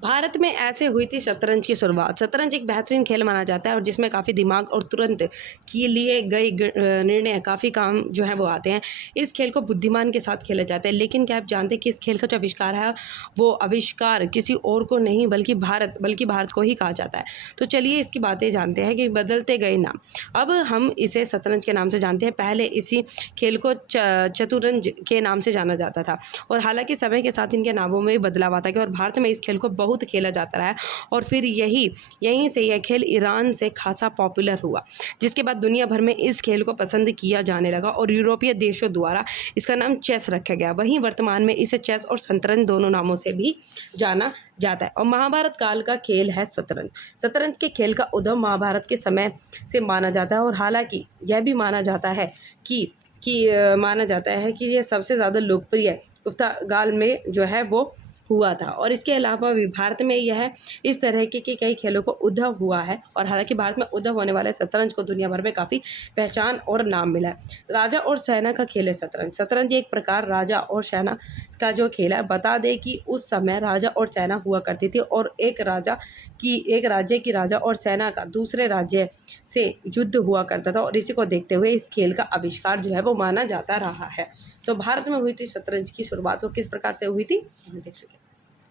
भारत में ऐसे हुई थी शतरंज की शुरुआत। शतरंज एक बेहतरीन खेल माना जाता है और जिसमें काफ़ी दिमाग और तुरंत के लिए गए निर्णय काफ़ी काम जो है वो आते हैं। इस खेल को बुद्धिमान के साथ खेला जाता है। लेकिन क्या आप जानते हैं कि इस खेल का जो आविष्कार है वो आविष्कार किसी और को नहीं बल्कि भारत को ही कहा जाता है। तो चलिए इसकी बातें जानते हैं कि बदलते गए नाम। अब हम इसे शतरंज के नाम से जानते हैं। पहले इसी खेल को चतुरंज के नाम से जाना जाता था और हालांकि समय के साथ इनके नामों में भी बदलाव आता गया और भारत में इस खेल को बहुत खेला जाता रहा है और फिर यहीं से यह खेल ईरान से खासा पॉपुलर हुआ, जिसके बाद दुनिया भर में इस खेल को पसंद किया जाने लगा और यूरोपीय देशों द्वारा इसका नाम चेस रखा गया। वहीं वर्तमान में इसे चेस और शतरंज दोनों नामों से भी जाना जाता है। और महाभारत काल का खेल है शतरंज। शतरंज के खेल का उद्भव महाभारत के समय से माना जाता है और हालांकि यह भी माना जाता है कि ये सबसे ज़्यादा लोकप्रिय गुप्तकाल में जो है वो हुआ था। और इसके अलावा भी भारत में यह इस तरह के कई खेलों को उद्भव हुआ है और हालांकि भारत में उद्भव होने वाले शतरंज को दुनिया भर में काफ़ी पहचान और नाम मिला है। राजा और सेना का खेल है शतरंज। शतरंज एक प्रकार राजा और सेना का जो खेल है। बता दें कि उस समय राजा और सेना हुआ करती थी और एक राज्य की राजा और सेना का दूसरे राज्य से युद्ध हुआ करता था और इसी को देखते हुए इस खेल का आविष्कार जो है वो माना जाता रहा है। तो भारत में हुई थी शतरंज की शुरुआत, वो किस प्रकार से हुई थी देख चुके हैं।